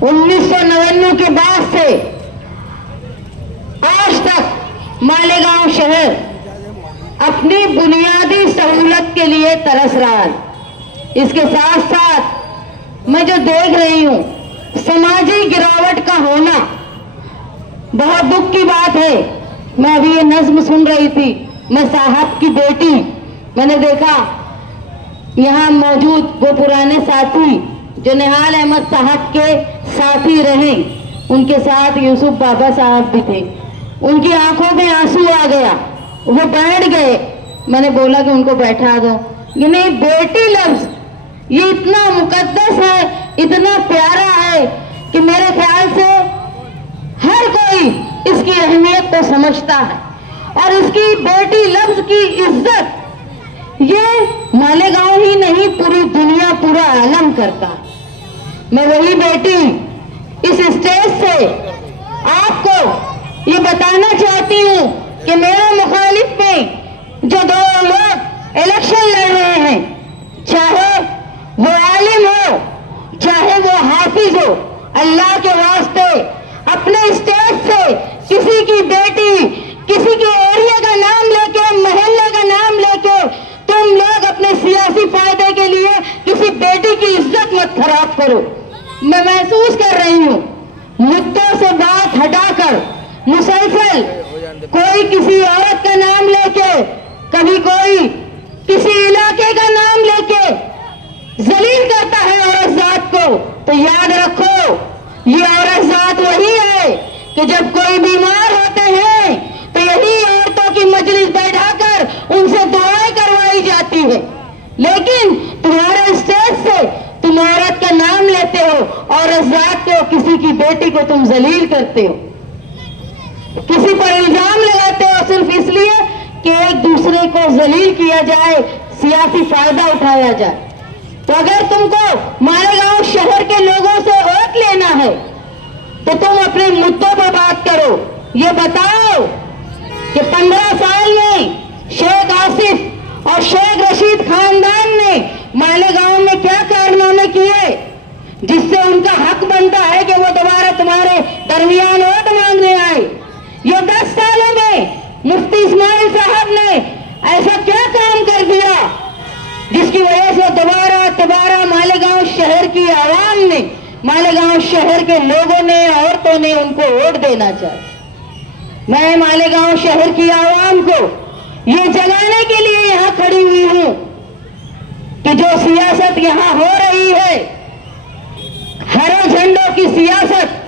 1999 के बाद से आज तक मालेगांव शहर अपनी बुनियादी सहूलत के लिए तरस रहा है। इसके साथ साथ मैं जो देख रही हूं सामाजिक गिरावट का होना बहुत दुख की बात है। मैं अभी ये नज्म सुन रही थी, मैं साहब की बेटी, मैंने देखा यहाँ मौजूद वो पुराने साथी जो निहाल अहमद साहब के साथी रहे, उनके साथ यूसुफ बाबा साहब भी थे। उनकी आंखों में आंसू आ गया, वो बैठ गए। मैंने बोला कि उनको बैठा दो। ये नहीं, बेटी लफ्ज ये इतना मुकद्दस है, इतना प्यारा है कि मेरे ख्याल से हर कोई इसकी अहमियत को समझता है और इसकी बेटी लफ्ज की इज्जत ये मालेगांव ही नहीं पूरी दुनिया, पूरा आलम करता है। मैं वही बेटी इस स्टेज से आपको ये बताना चाहती हूँ कि मेरे मुखालिफ में जो दो लोग इलेक्शन लड़ रहे हैं, चाहे वो आलिम हो चाहे वो हाफिज हो, अल्लाह के वास्ते अपने स्टेज से किसी की बेटी, किसी के एरिया का नाम लेके, मोहल्ले का नाम लेके तुम लोग अपने सियासी फायदे के लिए किसी बेटी की इज्जत मत खराब करो। मैं महसूस कर रही हूँ मुद्दों से बात हटाकर मुसलसल कोई किसी औरत का नाम लेके, कभी कोई किसी इलाके का नाम लेके जलील करता है औरत जात को, तो याद रखो ये औरत जात वही है कि जब कोई बीमार होते हैं तो यही औरतों की मजलिस बैठाकर उनसे दुआएं करवाई जाती है। लेकिन तुम्हारे स्टेज से तुम औरत का नाम लेते हो, औरत जात को, किसी की बेटी को तुम जलील करते हो, किसी पर इल्जाम लगाते हो सिर्फ इसलिए कि एक दूसरे को जलील किया जाए, सियासी फायदा उठाया जाए। तो अगर तुमको मालेगांव शहर के लोगों से वोट लेना है तो तुम अपने मुद्दों पर बात करो। ये बताओ कि 15 साल में शेख आसिफ और शेख रशीद खानदान ने मालेगांव में क्या कारनामे किए जिससे उनका हक बनता है कि वो दोबारा तुम्हारे दरमियान वोट मांगने आए। ये 10 सालों में मुफ्ती इस्माइल साहब ने ऐसा क्या काम कर दिया जिसकी वजह से दोबारा मालेगांव शहर की आवाम ने, मालेगांव शहर के लोगों ने, औरतों ने उनको वोट देना चाहिए। मैं मालेगांव शहर की आवाम को ये जगाने के लिए यहां खड़ी हुई हूं कि जो सियासत यहां हो रही है, हरे झंडों की सियासत,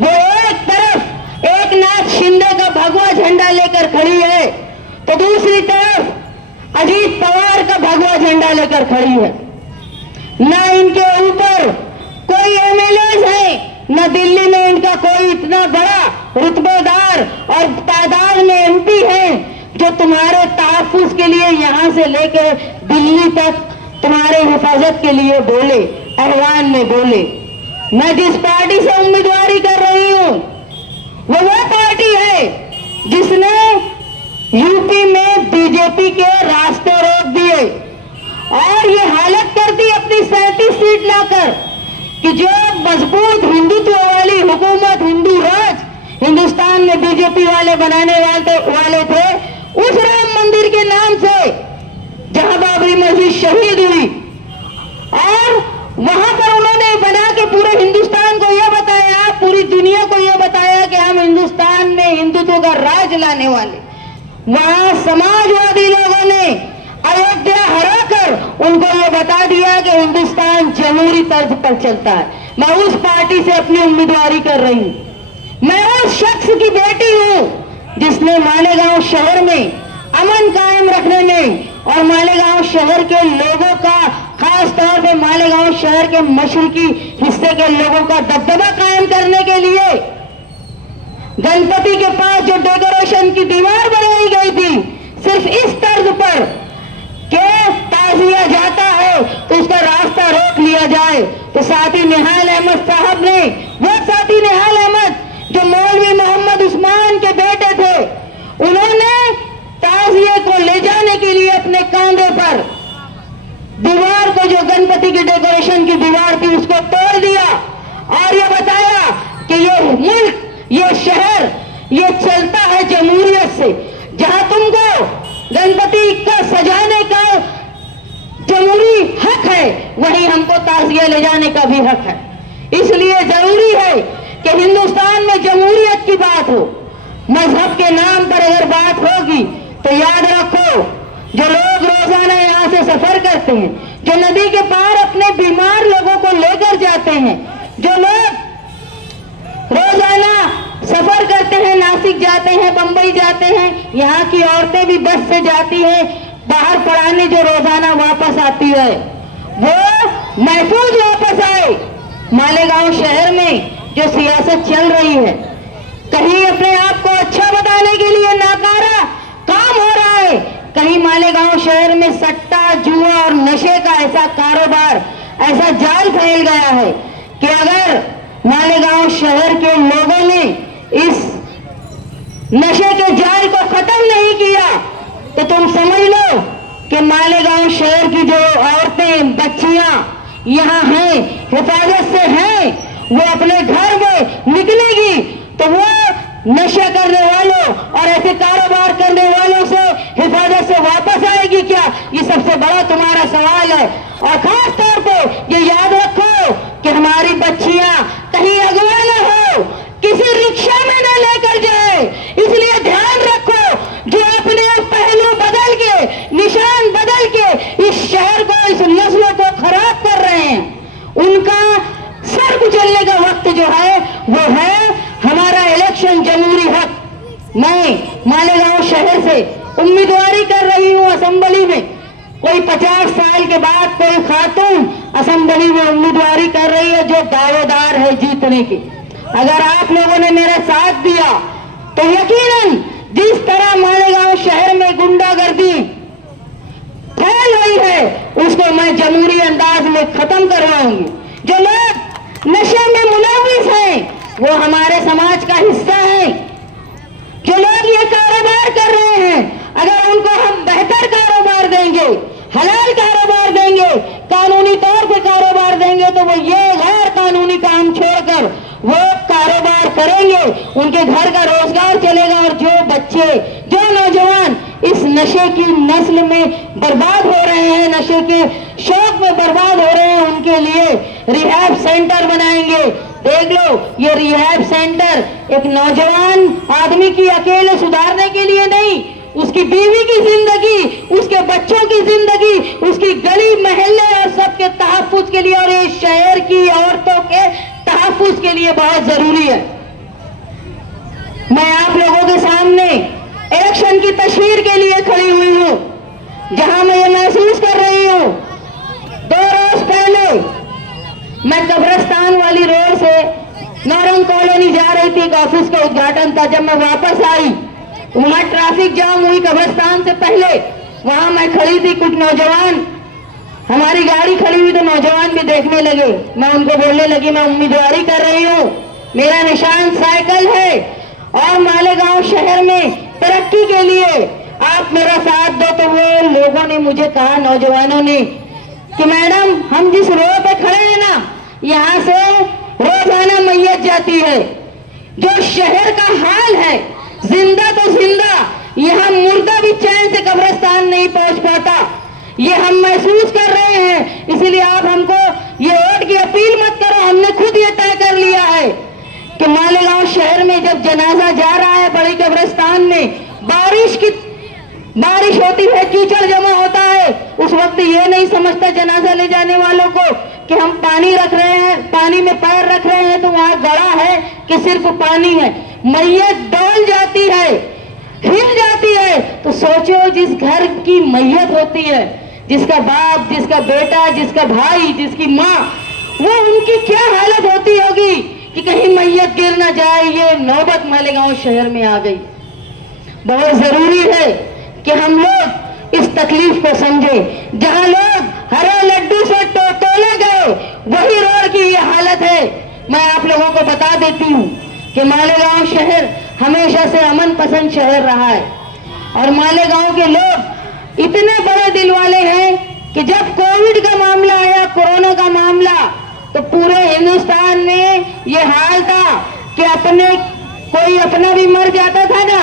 वो एक तरफ एक नाथ शिंदे का भगवा झंडा लेकर खड़ी है तो दूसरी तरफ अजीत पवार का भगवा झंडा लेकर खड़ी है। ना इनके ऊपर कोई एमएलए है, न दिल्ली में इनका कोई इतना बड़ा रुतबेदार और तादाद में एमपी है जो तुम्हारे तहफ्फुज़ के लिए यहां से लेकर दिल्ली तक तुम्हारे हिफाजत के लिए बोले, ऐवान में बोले। मैं जिस पार्टी से उम्मीदवारी कर रही हूं वो पार्टी है जिसने यूपी में बीजेपी के रास्ते रोक दिए और ये हालत कर दी अपनी 37 सीट लाकर कि जो मजबूत हिंदुत्व वाली हुकूमत, हिंदू राज हिंदुस्तान में बीजेपी वाले बनाने वाले थे, उस राम मंदिर के नाम से जहां बाबरी मस्जिद शहीद हुई और वहां पर उन्होंने बना के पूरे हिंदुस्तान को यह बताया, पूरी दुनिया को यह बताया कि हम हिंदुस्तान में हिंदुत्व का राज लाने वाले। वहां समाजवादी लोगों ने अयोध्या हराकर उनको ये बता दिया कि हिंदुस्तान जमहूरी तर्ज पर चलता है। मैं उस पार्टी से अपनी उम्मीदवारी कर रही हूं। मैं उस शख्स की बेटी हूं जिसने मालेगांव शहर में अमन कायम रखने में और मालेगांव शहर के लोगों का, खास तौर पे मालेगांव शहर के मशरकी हिस्से के लोगों का दबदबा कायम करने के लिए गणपति के पास जो डेकोरेशन की दीवार बनाई गई थी, सिर्फ इस तर्ज पर के ताजिया जाता है तो उसका रास्ता रोक लिया जाए। तो साथी निहाल अहमद साहब ने, वो साथी निहाल अहमद जो मौलवी मोहम्मद उस्मान के बेटे थे, उन्होंने ताजिए को ले जाने के लिए अपने कांधे पर दीवार को, जो गणपति की डेकोरेशन की दीवार थी, उसको तोड़ दिया और ये ताज़िया ले जाने का भी हक है। इसलिए जरूरी है कि हिंदुस्तान में जमहूरियत की बात हो, मजहब के नाम पर अगर बात होगी तो याद रखो, जो लोग रोजाना यहाँ से सफर करते हैं, जो नदी के पार अपने बीमार लोगों को लेकर जाते हैं, जो लोग रोजाना सफर करते हैं, नासिक जाते हैं, बंबई जाते हैं, यहाँ की औरतें भी बस से जाती हैं बाहर पढ़ाने, जो रोजाना वापस आती है वो महफूज वापस आए। मालेगांव शहर में जो सियासत चल रही है, कहीं अपने आप को अच्छा बताने के लिए नाकारा काम हो रहा है, कहीं मालेगांव शहर में सट्टा, जुआ और नशे का ऐसा कारोबार, ऐसा जाल फैल गया है कि अगर मालेगांव शहर के लोगों ने इस नशे के जाल को खत्म नहीं किया तो तुम समझ लो कि मालेगांव शहर की जो औरतें, बच्चियां यहाँ हैं, हिफाजत से हैं, वो अपने घर में निकलेगी तो वो नशा करने वालों और ऐसे कारोबार करने वालों से हिफाजत से वापस आएगी क्या? ये सबसे बड़ा तुम्हारा सवाल है। और खास तौर पे ये याद रखो कि हमारी बच्चियां कहीं अगवा न हो, किसी रिक्शा में न लेकर जाए। इसलिए ध्यान रखो, जो अपने पहलू बदल के, निशान बदल के इस शहर को, इस नस्लों को खराब कर रहे हैं, उनका सर कुचलने का वक्त जो है वो है हमारा इलेक्शन जमहूरी हक। मैं मालेगांव शहर से उम्मीदवारी कर रही हूं असेंबली में। कोई 50 साल के बाद कोई खातून असेंबली में उम्मीदवारी कर रही है जो दावेदार है जीतने की। अगर आप लोगों ने मेरा साथ दिया तो यकीनन जिस तरह मालेगांव शहर में गुंडागर्दी फैल रही है उसको मैं जमहूरी अंदाज में खत्म करवाऊंगी। जो लोग नशे में मुलविस हैं वो हमारे समाज का हिस्सा है। जो लोग ये कारोबार कर रहे हैं, अगर उनको हम बेहतर कारोबार देंगे, हलाल कारोबार देंगे, कानूनी तौर पे कारोबार देंगे तो वो ये गैर कानूनी काम छोड़कर वो कारोबार करेंगे, उनके घर का रोजगार चलेगा। और जो बच्चे, जो नौजवान इस नशे की नस्ल में बर्बाद हो रहे हैं, नशे के शौक में बर्बाद हो रहे हैं, उनके लिए रिहैब सेंटर बनाएंगे। देख लो, ये रिहैब सेंटर एक नौजवान आदमी की अकेले सुधारने के लिए नहीं, उसकी बीवी की जिंदगी, उसके बच्चों की जिंदगी, उसकी गली मोहल्ले और सबके तहफ्फुज के लिए और इस शहर की औरतों के तहफ्फुज के लिए बहुत जरूरी है। मैं आप लोगों के सामने इलेक्शन की तस्वीर के लिए खड़ी हुई हूं, जहां मैं ये महसूस कर रही हूं। 2 रोज पहले मैं कब्रिस्तान वाली रोड से नौरंग कॉलोनी जा रही थी, एक ऑफिस का उद्घाटन था। जब मैं वापस आई वहां ट्रैफिक जाम हुई कब्रिस्तान से पहले, वहां मैं खड़ी थी, कुछ नौजवान, हमारी गाड़ी खड़ी हुई तो नौजवान भी देखने लगे। मैं उनको बोलने लगी मैं उम्मीदवारी कर रही हूं, मेरा निशान साइकिल है और मालेगांव शहर में तरक्की के लिए आप मेरा साथ दो। तो वो लोगों ने मुझे कहा, नौजवानों ने, कि मैडम हम जिस रोड पे खड़े हैं ना, यहाँ से रोजाना मैयत जाती है। जो शहर का हाल है, जिंदा तो जिंदा, यहाँ मुर्दा भी चैन से कब्रिस्तान नहीं पहुंच पाता, ये हम महसूस कर रहे हैं। इसलिए आप हमको ये वोट की अपील मत करो। हमने खुद ये तय कर लिया है कि मालेगांव शहर में जब जनाजा जा रहा है बड़ी कब्रिस्तान में, बारिश होती है, कीचड़ जमा होता है, उस वक्त ये नहीं समझता जनाजा ले जाने वालों को कि हम पानी रख रहे हैं, पानी में पैर रख रहे हैं तो वहां गड़ा है कि सिर्फ पानी है। मैयत डोल जाती है, हिल जाती है, तो सोचो जिस घर की मैयत होती है, जिसका बाप, जिसका बेटा, जिसका भाई, जिसकी माँ, वो उनकी क्या हालत होती होगी कि कहीं मैयत गिर ना जाए। ये नौबत मालेगांव शहर में आ गई। बहुत जरूरी है कि हम लोग इस तकलीफ को समझे। जहां लोग हरे लड्डू से तोले गए, वही रोड की ये हालत है। मैं आप लोगों को बता देती हूँ कि मालेगांव शहर हमेशा से अमन पसंद शहर रहा है और मालेगांव के लोग इतने बड़े दिल वाले हैं कि जब कोविड का मामला आया, कोरोना का मामला, तो पूरे हिंदुस्तान में ये हाल था कि कोई अपना भी मर जाता था ना,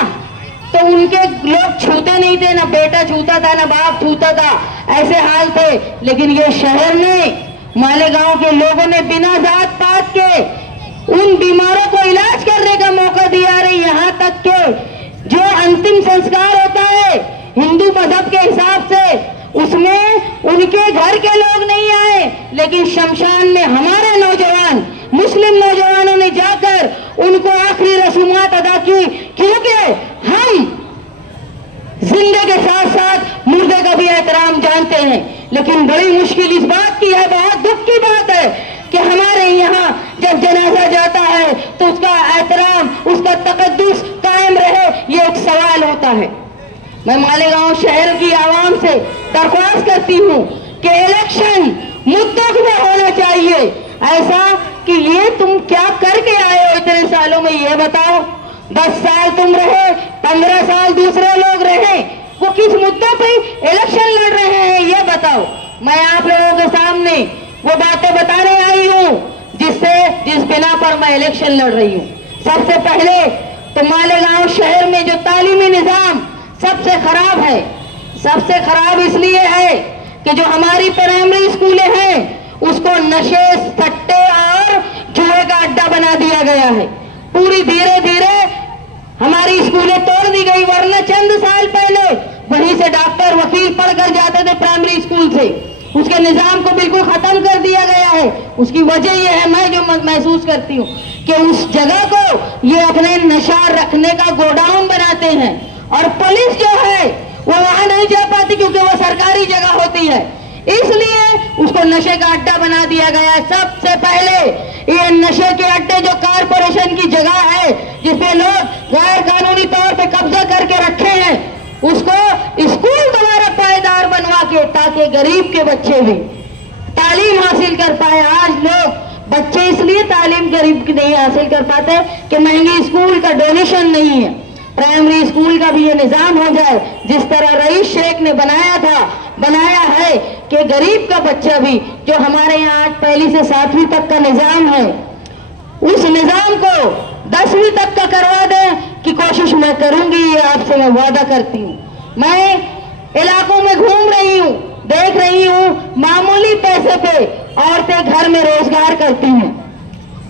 तो उनके लोग छूते नहीं थे, ना बेटा छूता था, ना बाप छूता था, ऐसे हाल थे। लेकिन ये शहर ने मालेगांव के लोगों ने बिना जात पात के उन बीमारों को इलाज करने का मौका दिया है। यहाँ तक के जो अंतिम संस्कार होता है हिंदू मजहब के हिसाब से, उसमें उनके घर के लोग नहीं आए, लेकिन शमशान में हमारे नौजवान मुस्लिम नौजवानों ने जाकर उनको आखिरी रसूमात अदा की, क्योंकि हम जिंदे के साथ साथ मुर्दे का भी एहतराम जानते हैं। लेकिन बड़ी मुश्किल इस बात की है, बहुत दुख की बात है कि हमारे यहाँ जब जनाजा जाता है तो उसका एहतराम, उसका तकद्दुस कायम रहे, ये एक सवाल होता है। मैं मालेगांव शहर की आवाम से दरख्वास्त करती हूँ कि इलेक्शन मुद्दों में होना चाहिए, ऐसा कि ये तुम क्या करके आए हो इतने सालों में, ये बताओ। 10 साल तुम रहे, 15 साल दूसरे लोग रहे, वो किस मुद्दों पे इलेक्शन लड़ रहे हैं ये बताओ। मैं आप लोगों के सामने वो बातें बताने आई हूँ जिस बिना पर मैं इलेक्शन लड़ रही हूँ। सबसे पहले तो मालेगांव शहर में जो तालीमी निजाम सबसे खराब है, सबसे खराब इसलिए है कि जो हमारी प्राइमरी स्कूलें हैं उसको नशे, सट्टे और जुए का अड्डा बना दिया गया है। पूरी धीरे धीरे हमारी स्कूलें तोड़ दी गई, वरना चंद साल पहले वहीं से डॉक्टर वकील पढ़कर जाते थे प्राइमरी स्कूल से, उसके निजाम को बिल्कुल खत्म कर दिया गया है। उसकी वजह यह है, मैं जो महसूस करती हूँ कि उस जगह को ये अपने नशा रखने का गोडाउन बनाते हैं, और पुलिस जो है वो वहां नहीं जा पाती क्योंकि वो सरकारी जगह होती है, इसलिए उसको नशे का अड्डा बना दिया गया है। सबसे पहले ये नशे के अड्डे जो कारपोरेशन की जगह है जिसपे लोग गैर कानूनी तौर पे कब्जा करके रखे हैं, उसको स्कूल दोबारा पायदार बनवा के, ताकि गरीब के बच्चे भी तालीम हासिल कर पाए। आज लोग बच्चे इसलिए तालीम गरीब की नहीं हासिल कर पाते कि महंगी स्कूल का डोनेशन नहीं है। प्राइमरी स्कूल का भी ये निजाम हो जाए जिस तरह रईस शेख ने बनाया है कि गरीब का बच्चा भी, जो हमारे यहाँ आज 1 से 7वीं तक का निजाम है, उस निजाम को 10वीं तक का करवा दें की कोशिश मैं करूंगी, ये आपसे मैं वादा करती हूँ। मैं इलाकों में घूम रही हूँ, देख रही हूँ मामूली पैसे पे औरतें घर में रोजगार करती हैं,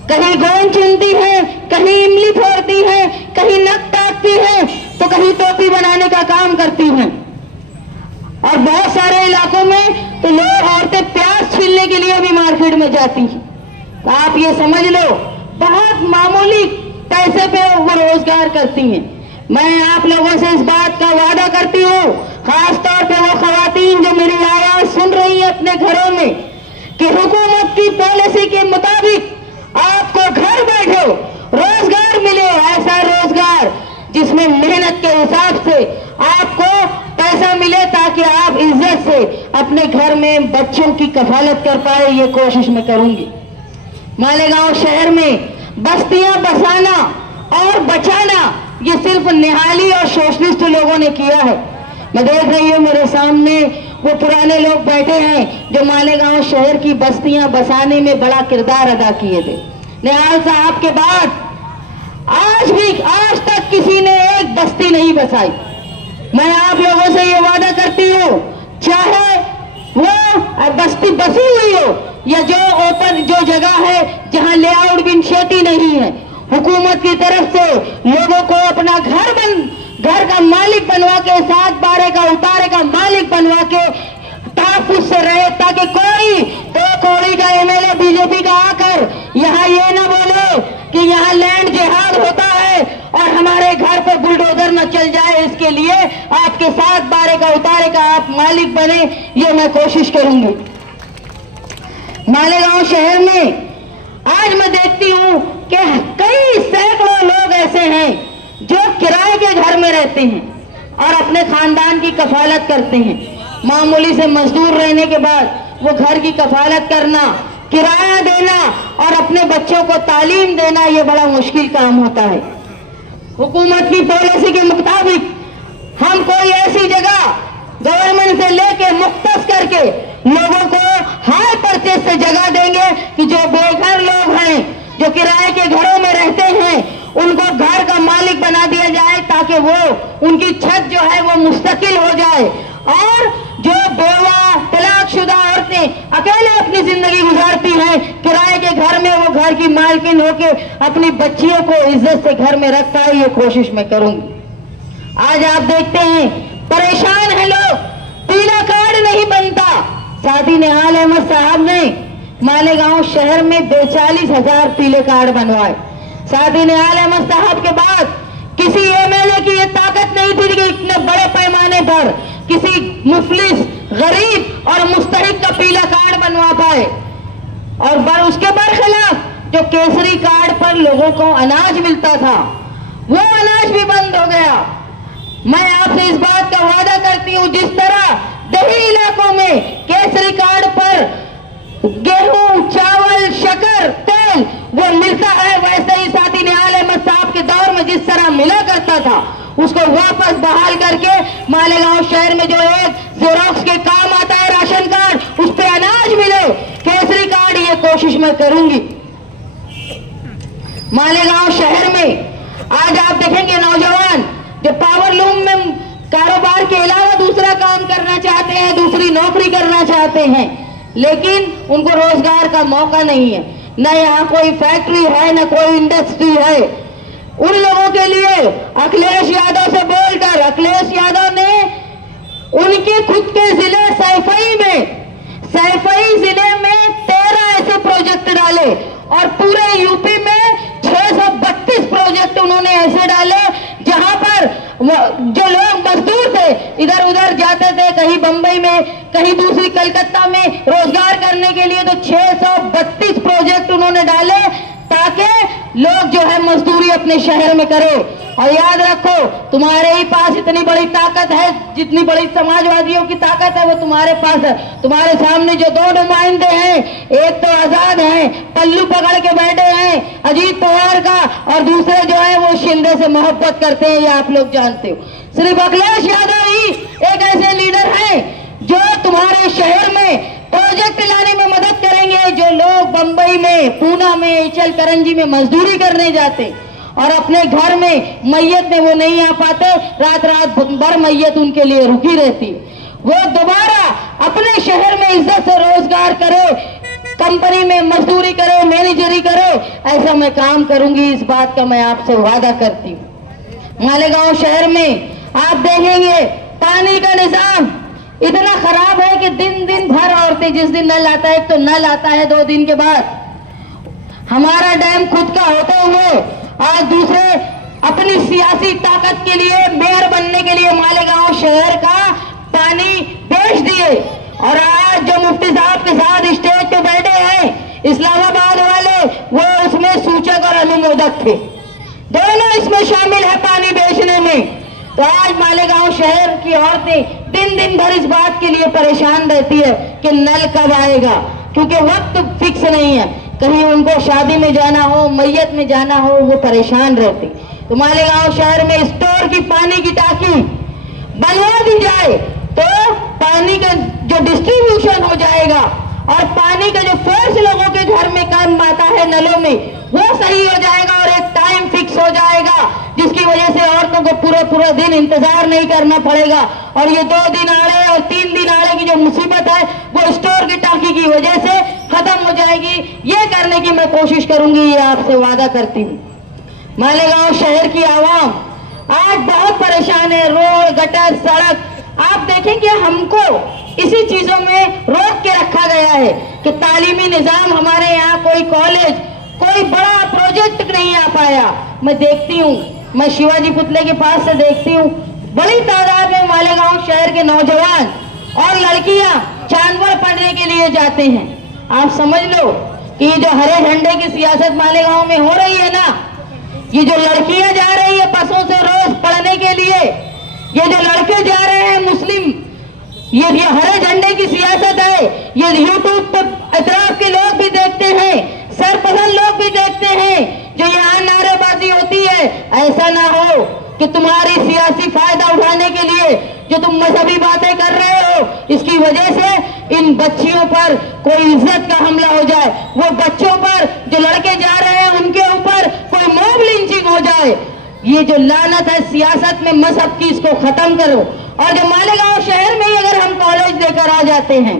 कहीं गोंद चुनती हैं, कहीं इमली फोड़ती हैं, कहीं नक टाकती हैं, तो कहीं टोपी बनाने का काम करती हैं। और बहुत सारे इलाकों में तो लोग औरतें प्याज छीलने के लिए भी मार्केट में जाती हैं। तो आप ये समझ लो बहुत मामूली पैसे पे वो रोजगार करती हैं। मैं आप लोगों से इस बात का वादा करती हूँ, खासतौर पे वो खवातीन जो मेरी आवाज सुन रही है अपने घरों में, कि हुकूमत की पॉलिसी के मुताबिक आपको घर बैठे रोजगार मिले, ऐसा रोजगार जिसमें मेहनत के हिसाब से आपको पैसा मिले, ताकि आप इज्जत से अपने घर में बच्चों की कफालत कर पाए, ये कोशिश मैं करूंगी। मालेगांव शहर में बस्तियां बसाना और बचाना ये सिर्फ निहाली और सोशलिस्ट लोगों ने किया है। मैं देख रही हूँ मेरे सामने वो पुराने लोग बैठे हैं जो मालेगांव शहर की बस्तियां बसाने में बड़ा किरदार अदा किए थे। निहाल साहब के बाद आज तक किसी ने एक बस्ती नहीं बसाई। मैं आप लोगों से ये वादा करती हूँ, चाहे वो बस्ती बसी हुई हो या जो ओपन जो जगह है जहां लेआउट विंशेटी नहीं है, हुकूमत की तरफ से लोगों को अपना घर का मालिक बनवा के, 7 बारे का उतारे का मालिक बनवा के तहफ्फुज़ से रहे, ताकि कोई 2 कौड़ी का एमएलए बीजेपी का आकर यहाँ ये ना बोले कि यहाँ लैंड जिहाद होता है और हमारे घर पर बुलडोजर न चल जाए। इसके लिए आपके 7 बारे का उतारे का आप मालिक बने, ये मैं कोशिश करूंगी। मालेगांव शहर में आज मैं देखती हूँ कि कई सैकड़ों लोग ऐसे हैं जो किराए के घर में रहते हैं और अपने खानदान की कफालत करते हैं। मामूली से मजदूर रहने के बाद वो घर की कफालत करना, किराया देना और अपने बच्चों को तालीम देना, ये बड़ा मुश्किल काम होता है। हुकूमत की पॉलिसी के मुताबिक हम कोई ऐसी जगह गवर्नमेंट से लेके मुख्तस करके लोगों को हाई परचेज से जगह देंगे कि जो बेघर लोग हैं, जो किराए के घरों में रहते हैं, उनको घर का मालिक बना दिया जाए, ताकि वो उनकी छत जो है वो मुस्तकिल हो जाए। और जो बेवा तलाकशुदा औरतें औरतें अकेले अपनी जिंदगी गुजारती हैं, किराए के घर में वो घर की मालकिन होके अपनी बच्चियों को इज्जत से घर में रख पाए, ये कोशिश मैं करूंगी। आज आप देखते हैं परेशान है लोग, पीला कार्ड नहीं बनता। साथी निहाल अहमद साहब ने मालेगांव शहर में 42,000 पीले कार्ड बनवाए। साथी निहाल अहमद साहब के बाद किसी एमएलए की ये ताकत नहीं थी कि इतने बड़े पैमाने पर किसी मुफलिस, गरीब और मुस्तहिक का पीला कार्ड बनवा पाए। और उसके बरखिलाफ जो केसरी कार्ड पर लोगों को अनाज मिलता था, वो अनाज भी बंद हो गया। मैं आपसे इस बात का वादा करती हूं, जिस तरह दही इलाकों में केसरी कार्ड पर गेहूं, चावल, शक्कर, तेल वो मिलता है, वैसे ही साथी निहाल अहमद साहब के दौर में जिस तरह मिला करता था, उसको वापस बहाल करके मालेगांव शहर में जो एक जेरोक्स के काम आता है राशन कार्ड, उस पे अनाज मिले, केसरी कार्ड, ये कोशिश मैं करूंगी। मालेगांव शहर में आज आप देखेंगे नौजवान जो पावर लूम में कारोबार के अलावा दूसरा काम करना चाहते हैं, दूसरी नौकरी करना चाहते हैं, लेकिन उनको रोजगार का मौका नहीं है। न यहाँ कोई फैक्ट्री है, न कोई इंडस्ट्री है। उन लोगों के लिए अखिलेश यादव से बोलकर अखिलेश यादव ने उनके खुद के जिले सैफई जिले में 13 ऐसे प्रोजेक्ट डाले और पूरे यूपी में 632 प्रोजेक्ट उन्होंने ऐसे डाले जहां पर जो लोग मजदूर थे इधर उधर जाते थे, कहीं बंबई में, कहीं दूसरी कलकत्ता में रोजगार करने के लिए, तो 632 प्रोजेक्ट उन्होंने डाले ताकि लोग जो है मजदूरी अपने शहर में करें। और याद रखो, तुम्हारे ही पास इतनी बड़ी ताकत है, जितनी बड़ी समाजवादियों की ताकत है वो तुम्हारे पास है। तुम्हारे सामने जो दो नुमाइंदे हैं, एक तो आजाद हैं, पल्लू पकड़ के बैठे हैं अजीत पवार का, और दूसरे जो है वो शिंदे से मोहब्बत करते हैं, ये आप लोग जानते हो। सिर्फ अखिलेश यादव ही एक ऐसे लीडर हैं जो तुम्हारे शहर में प्रोजेक्ट लाने में मदद करेंगे। जो लोग बंबई में, पूना में, इचल करंजी में मजदूरी करने जाते और अपने घर में मैयत में वो नहीं आ पाते, रात रात भर मैयत उनके लिए रुकी रहती, वो दोबारा अपने शहर में इज्जत से रोजगार करे, कंपनी में मजदूरी करे, मैनेजरी करे, ऐसा मैं काम करूंगी। इस बात का मैं आपसे वादा करती हूँ। मालेगांव शहर में आप देखेंगे पानी का निजाम इतना खराब है कि दिन भर औरतें, जिस दिन नल आता है, एक तो नल आता है 2 दिन के बाद, हमारा डैम खुद का होते हुए आज दूसरे अपनी सियासी ताकत के लिए, मेयर बनने के लिए मालेगांव शहर का पानी बेच दिए। और आज जो मुफ्ती साहब के साथ स्टेज पे बैठे हैं इस्लामाबाद वाले, वो उसमें सूचक और अनुमोदक थे, दोनों इसमें शामिल है पानी बेचने में। तो आज मालेगांव शहर की औरतें दिन भर इस बात के लिए परेशान रहती है कि नल कब आएगा, क्योंकि वक्त फिक्स नहीं है। कहीं उनको शादी में जाना हो, मैयत में जाना हो, वो परेशान रहती। तो मालेगांव शहर में स्टोर की पानी की टांकी बनवा दी जाए तो पानी का जो डिस्ट्रीब्यूशन हो जाएगा और पानी का जो फोर्स लोगों के घर में काम आता है नलों में, वो सही हो जाएगा और एक टाइम फिक्स हो जाएगा, जिसकी वजह से औरतों को पूरा दिन इंतजार नहीं करना पड़ेगा। और ये 2 दिन आड़े और 3 दिन आड़े की जो मुसीबत है वो स्टोर की टांकी की वजह से खत्म हो जाएगी। ये करने की मैं कोशिश करूंगी, ये आपसे वादा करती हूँ। मालेगांव शहर की आवाम आज बहुत परेशान है। रोड, गटर, सड़क, आप देखें कि हमको इसी चीजों में रोक के रखा गया है कि तालीमी निजाम हमारे यहाँ कोई कॉलेज, कोई बड़ा प्रोजेक्ट नहीं आ पाया। मैं देखती हूँ, मैं शिवाजी पुतले के पास से देखती हूँ, बड़ी तादाद में मालेगांव शहर के नौजवान और लड़कियां जानवर पढ़ने के लिए जाते हैं। आप समझ लो कि ये जो हरे झंडे की सियासत मालेगांव में हो रही है ना, ये जो लड़कियां जा रही है बसों से रोज पढ़ने के लिए, ये जो लड़के जा रहे हैं मुस्लिम, ये हरे झंडे की सियासत है। ये यूट्यूब पर अतराफ के लोग भी देखते हैं, सरपसंद लोग भी देखते हैं, जो यहाँ नारेबाजी होती है। ऐसा ना हो कि तुम्हारी सियासी फायदा उठाने के लिए जो तुम मजहबी बातें कर रहे हो, इसकी वजह से इन बच्चियों पर कोई इज्जत का हमला हो जाए, वो बच्चों पर जो लड़के जा रहे हैं उनके ऊपर कोई मॉब लिंचिंग हो जाए। ये जो लानत है सियासत में मजहब की, इसको खत्म करो। और जो मालेगांव शहर में ही अगर हम कॉलेज देकर आ जाते हैं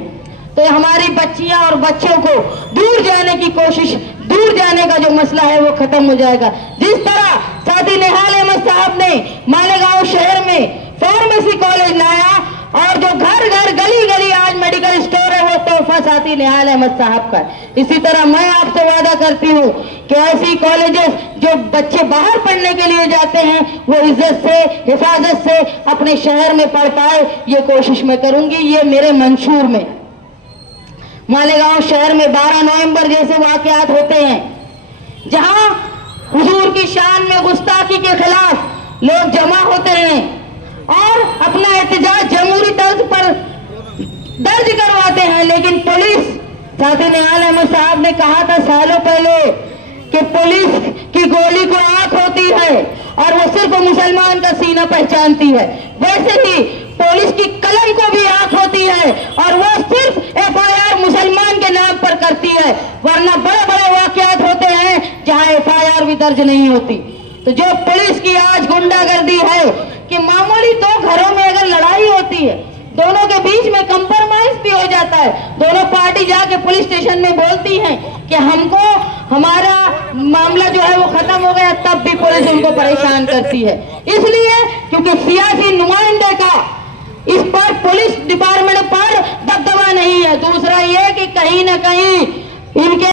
तो हमारी बच्चियां और बच्चों को दूर जाने की कोशिश, दूर जाने का जो मसला है वो खत्म हो जाएगा। जिस तरह साथी निहाल अहमद साहब ने मालेगांव शहर में फार्मेसी कॉलेज लाया और जो घर घर गली गली आज मेडिकल स्टोर है, वो तोहफा साथी निहाल अहमद साहब का। इसी तरह मैं आपसे वादा करती हूँ कि ऐसी कॉलेजेस जो बच्चे बाहर पढ़ने के लिए जाते हैं वो इज्जत से, हिफाजत से अपने शहर में पढ़ पाए, ये कोशिश मैं करूंगी। ये मेरे मंशूर में मालेगांव शहर में 12 नवंबर जैसे वाकयात होते हैं, जहां हुजूर की शान में गुस्ताखी के खिलाफ लोग जमा होते हैं और अपना एहतजाज जमहूरी तर्ज पर दर्ज करवाते हैं, लेकिन पुलिस, साथी निहाल अहमद साहब ने कहा था सालों पहले कि पुलिस की गोली को आंख होती है और वो सिर्फ मुसलमान का सीना पहचानती है, वैसे ही पुलिस की कलम को भी आंख होती है और वो सिर्फ FIR मुसलमान के नाम पर करती है, वरना बड़े बड़े वाकयात होते हैं जहां FIR भी दर्ज नहीं होती। तो जो पुलिस की आज गुंडागर्दी है कि मामूली 2 घरों में अगर लड़ाई होती है, दोनों के बीच में कंप्रोमाइज भी हो जाता है, दोनों पार्टी जाके पुलिस स्टेशन में बोलती हैं कि हमको हमारा मामला जो है वो खत्म हो गया, तब भी पुलिस उनको परेशान करती है। इसलिए क्योंकि सियासी नुमाइंदे का इस पर पुलिस डिपार्टमेंट पर दबदबा नहीं है। दूसरा ये कि कहीं ना कहीं इनके